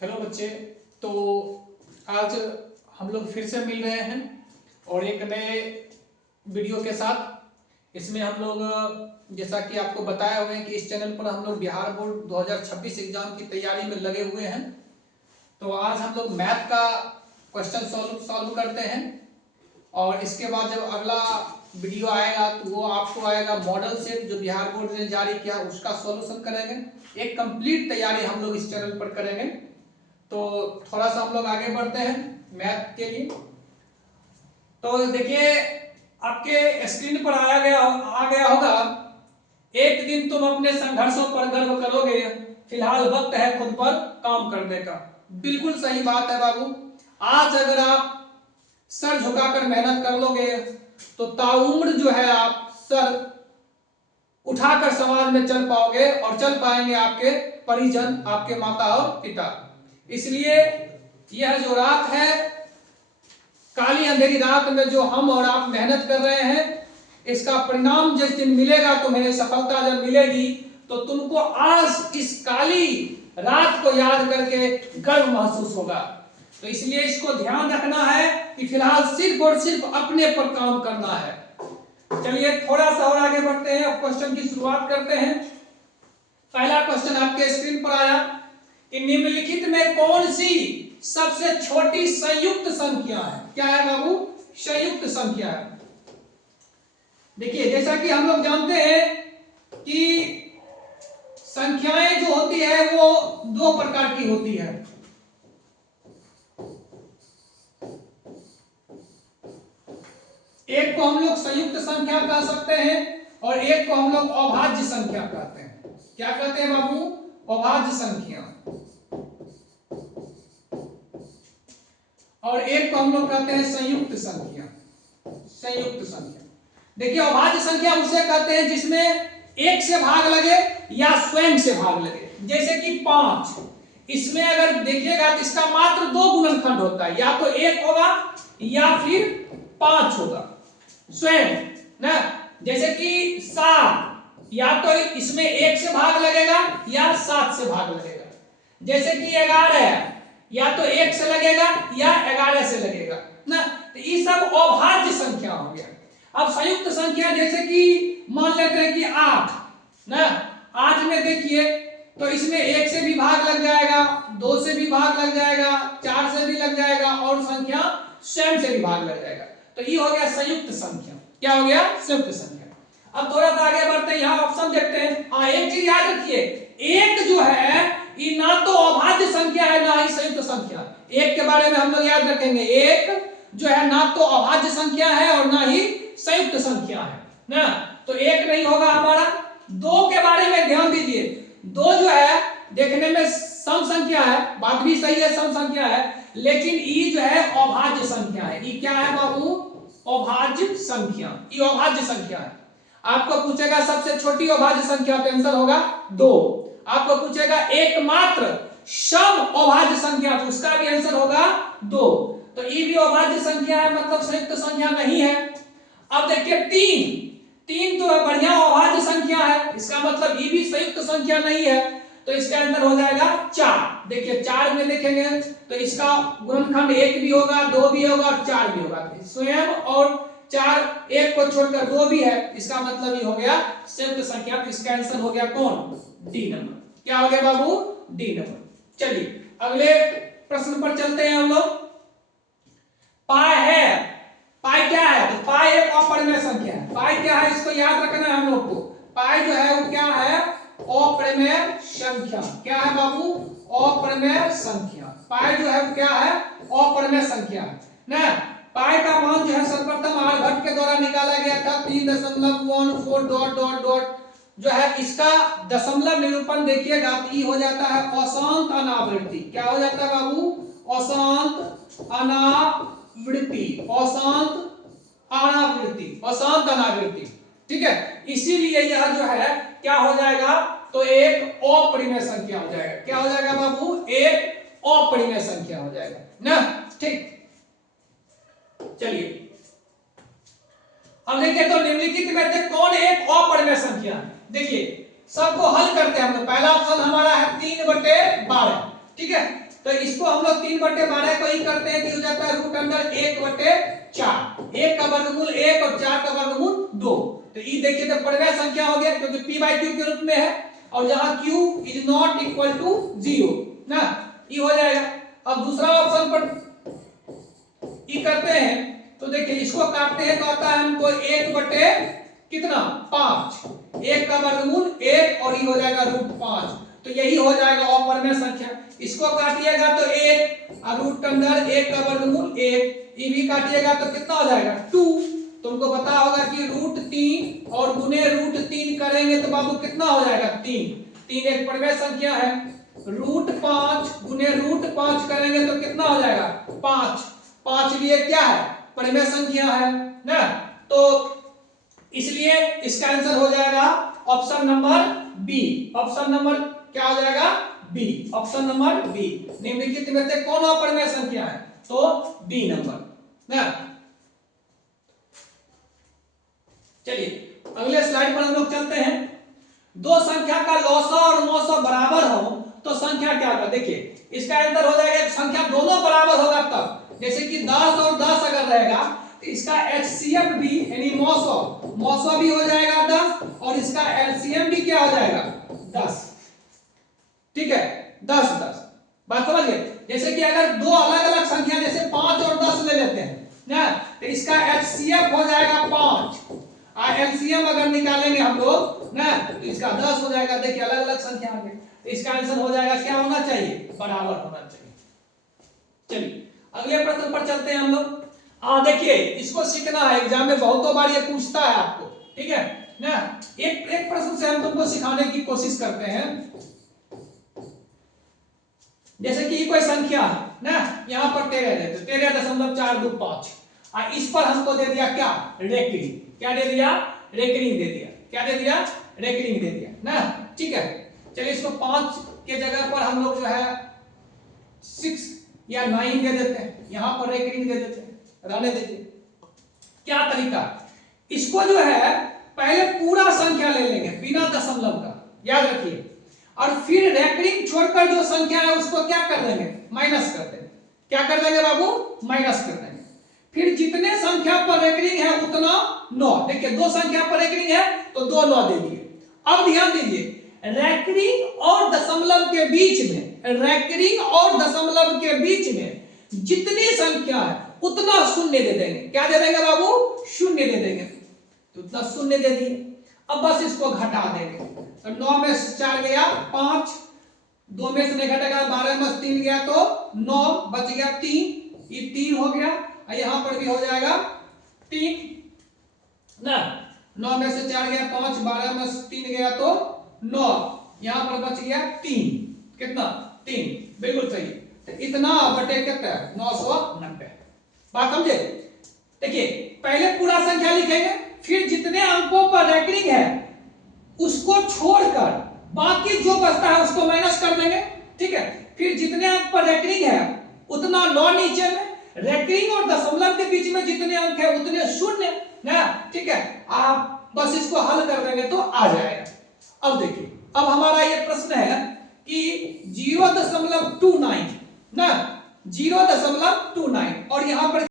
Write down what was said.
Hello बच्चे। तो आज हम लोग फिर से मिल रहे हैं और एक नए वीडियो के साथ। इसमें हम लोग जैसा कि आपको बताए हुए हैं कि इस चैनल पर हम लोग बिहार बोर्ड 2026 एग्जाम की तैयारी में लगे हुए हैं। तो आज हम लोग मैथ का क्वेश्चन सॉल्व करते हैं और इसके बाद जब अगला वीडियो आएगा तो वो आपको आएगा मॉडल सेट जो बिहार बोर्ड ने जारी किया उसका सॉल्यूशन करेंगे। एक कंप्लीट तैयारी हम लोग इस चैनल पर करेंगे। तो थोड़ा सा हम लोग आगे बढ़ते हैं मैथ के लिए। तो देखिए आपके स्क्रीन पर आ गया होगा, एक दिन तुम अपने संघर्षों पर गर्व करोगे, फिलहाल वक्त है खुद पर काम करने का। बिल्कुल सही बात है बाबू। आज अगर आप सर झुकाकर मेहनत कर लोगे तो ताउम्र जो है आप सर उठाकर समाज में चल पाओगे और चल पाएंगे आपके परिजन, आपके माता और पिता। इसलिए यह जो रात है, काली अंधेरी रात में जो हम और आप मेहनत कर रहे हैं, इसका परिणाम जिस दिन मिलेगा, तुम्हें सफलता जब मिलेगी तो तुमको आज इस काली रात को याद करके गर्व महसूस होगा। तो इसलिए इसको ध्यान रखना है कि फिलहाल सिर्फ और सिर्फ अपने पर काम करना है। चलिए थोड़ा सा और आगे बढ़ते हैं, अब क्वेश्चन की शुरुआत करते हैं। पहला क्वेश्चन आपके स्क्रीन पर आया कि निम्नलिखित में कौन सी सबसे छोटी संयुक्त संख्या है। क्या है बाबू? संयुक्त संख्या है। देखिए जैसा कि हम लोग जानते हैं कि संख्याएं जो होती है वो दो प्रकार की होती है। एक को हम लोग संयुक्त संख्या कह सकते हैं और एक को हम लोग अभाज्य संख्या कहते हैं। क्या कहते हैं बाबू? अभाज्य संख्या। और एक को हम लोग कहते हैं संयुक्त संख्या। संयुक्त संख्या देखिए, अभाज्य संख्या उसे कहते हैं जिसमें एक से भाग लगे या स्वयं से भाग लगे। जैसे कि 5, इसमें अगर देखिएगा तो इसका मात्र 2 गुणनखंड होता है, या तो 1 होगा या फिर 5 होगा स्वयं ना। जैसे कि 7, या तो इसमें 1 से भाग लगेगा या 7 से भाग लगेगा। जैसे कि 11, या तो 1 से लगेगा या 11 से लगेगा ना। तो ये सब अभाज्य संख्या हो गया। अब संयुक्त संख्या जैसे कि मान लेते हैं कि 8 ना, 8 में देखिए तो इसमें 1 से भी भाग लग जाएगा, 2 से भी भाग लग जाएगा, 4 से भी लग जाएगा और संख्या स्वयं से भी भाग लग जाएगा। तो ये हो गया संयुक्त संख्या। क्या हो गया? संयुक्त संख्या। अब थोड़ा सा आगे बढ़ते हैं, यहाँ ऑप्शन देखते हैं। हाँ, एक चीज याद रखिए, एक जो है ये ना तो अभाज्य संख्या है ना ही संयुक्त संख्या। एक के बारे में हम लोग याद रखेंगे, एक जो है ना तो अभाज्य संख्या है और ना ही संयुक्त संख्या है ना। तो एक नहीं होगा हमारा। 2 के बारे में ध्यान दीजिए, 2 जो है देखने में सम संख्या है, बात भी सही है, सम संख्या है, लेकिन ये जो है अभाज्य संख्या है। ये क्या है बाबू? अभाज्य संख्या। ये अभाज्य संख्या है। आपको पूछेगा सबसे छोटी अभाज्य संख्या, तो आंसर होगा 2। आपको पूछेगा एकमात्र सम अभाज्य संख्या, तो उसका भी आंसर होगा 2। तो ये भी अभाज्य संख्या है, मतलब संयुक्त संख्या नहीं है। अब देखिए 3 तो बढ़िया अभाज्य संख्या है, इसका मतलब ये भी संयुक्त संख्या नहीं है। तो इसका आंसर हो जाएगा 4। देखिए 4 में देखेंगे तो इसका गुणनखंड 1 भी होगा, 2 भी होगा और 4 भी होगा। स्वयं और 4, 1 को छोड़कर 2 भी है, इसका मतलब ये हो गया संयुक्त संख्या। तो इसका आंसर हो गया कौन? D number. क्या हो गया बाबू? D number. चलिए अगले प्रश्न पर चलते हैं हम लोग। पाई है, पाई क्या है? तो पाई एक अपरिमेय संख्या है। पाई क्या है इसको याद रखना है हम लोग को। पाई जो है वो क्या है? अपरिमेय संख्या। क्या है बाबू? अपरिमेय संख्या। पाई जो है वो क्या है? अपरिमेय संख्या ना। पाई का मान जो है सर्वप्रथम आर्यभट्ट के द्वारा निकाला गया था 3.14 डॉट डॉट डॉट जो है। इसका दशमलव निरूपण देखिएगा तो ये हो जाता है अशांत अनावृत्ति। क्या हो जाता है बाबू? अशांत अनावृत्ति। अशांत अनावृत्ति, अशांत अनावृत्ति। ठीक है, इसीलिए यह जो है क्या हो जाएगा? तो एक अपरिमेय संख्या हो जाएगा। क्या हो जाएगा बाबू? एक अपरिमेय संख्या हो जाएगा ना। ठीक, चलिए अब देखिए तो निम्नलिखित में से कौन एक अपरिमेय संख्या है। देखिए सबको हल करते हैं हम लोग। पहला ऑप्शन हमारा है 3/12। ठीक है, तो इसको हम लोग 3/12 को ही करते हैं कि हो जाता है रूट अंडर 1/4। 1 का वर्गमूल 1 और 4 का वर्गमूल 2। तो ये देखिए तो परिमेय संख्या हो गया क्योंकि p/q के रूप में है और जहां q is not equal to 0 ना, ये हो जाएगा। अब दूसरा ऑप्शन पर ये करते हैं तो देखिए इसको काटते हैं तो आता है हमको 1/5। 1 का वर्गमूल 1 और ये हो जाएगा √5। तो यही हो जाएगा अपरिमेय संख्या। इसको काटिएगा तो 1 और रूट अंडर 1 का वर्गमूल 1, ये भी काटिएगा तो कितना हो जाएगा 2। तुमको पता होगा कि √3 और गुने √3 करेंगे तो बाबू कितना हो जाएगा 3। 3 एक परिमेय संख्या है। √5 गुने √5 करेंगे तो कितना हो जाएगा 5। 5 भी एक क्या है परिमेय संख्या है ना। तो इसलिए इसका आंसर हो जाएगा option number B. Option number क्या हो जाएगा बी। Option number B. निम्नलिखित में से कौन अपरिमेय संख्या है तो बी नंबर ना। चलिए अगले स्लाइड पर हम लोग चलते हैं। दो संख्या का लॉसा और मौसा बराबर हो तो संख्या क्या होगा। देखिए इसका आंसर हो जाएगा संख्या दोनों बराबर होगा तब। जैसे कि 10 और 10 अगर रहेगा तो इसका HCF भी यानी मौसा भी हो जाएगा 10 और इसका LCM भी क्या हो जाएगा 10। ठीक है 10 10 बात समझ गए। जैसे कि अगर दो अलग अलग संख्या जैसे 5 और 10 ले लेते हैं ना तो इसका HCF हो जाएगा 5 और LCM अगर निकालेंगे हम लोग ना तो इसका 10 हो जाएगा। देखिए अलग अलग संख्या आ गई तो इसका आंसर हो जाएगा क्या होना चाहिए बराबर होना चाहिए। चलिए अगले प्रश्न पर चलते हैं हम लोग। देखिए इसको सीखना है एग्जाम में बहुतों बार ये पूछता है आपको। ठीक है ना। एक प्रश्न से हम तुमको सिखाने की कोशिश करते हैं। जैसे कि कोई संख्या है ना यहां पर 13.425 और इस पर हमको दे दिया क्या रेकरिंग। क्या दे दिया रेकरिंग दे दिया। क्या दे दिया रेकरिंग दे दिया ना। ठीक है चलिए इसको 5 के जगह पर हम लोग जो है 6 या 9 दे देते हैं। यहां पर रेकरिंग दे देते हैं रहने दीजिए। क्या तरीका इसको जो है पहले पूरा संख्या ले लेंगे बिना दशमलव का याद रखिए और फिर रेकरिंग छोड़कर जो संख्या है उसको क्या कर देंगे माइनस कर देंगे। क्या कर देंगे बाबू माइनस कर देंगे। फिर जितने संख्या पर रेकरिंग है उतना 9। देखिए दो संख्या पर रेकरिंग है तो 2 9 दे दिए। अब ध्यान दीजिए रेकरिंग और दशमलव के बीच में रेकरिंग और दशमलव के बीच में जितनी संख्या है उतना शून्य दे देंगे। क्या दे देंगे बाबू शून्य दे देंगे। तो उतना शून्य दे दिए। अब बस इसको घटा देंगे तो 9 में से 4 गया 5, 2 में से नहीं घटेगा 12 में से 3 गया तो 9 बच गया 3, ये 3 हो गया और यहां पर भी हो जाएगा 3 ना। 9 में से 4 गया 5, 12 में से 3 गया तो 9, यहां पर बच गया 3। कितना 3 बिल्कुल सही। तो इतना बटे कितना 990। बात समझे। देखिए पहले पूरा संख्या लिखेंगे फिर जितने अंकों पर रेकरिंग है उसको छोड़कर बाकी जो बचता है उसको माइनस कर देंगे। ठीक है फिर जितने अंक पर रेकरिंग है उतना 9 नीचे में रेकरिंग और दशमलव के बीच में जितने अंक है उतने शून्य ना। ठीक है आप बस इसको हल कर देंगे तो आ जाएगा। अब देखिए अब हमारा ये प्रश्न है कि 0.29 ना 0.29 और यहां पर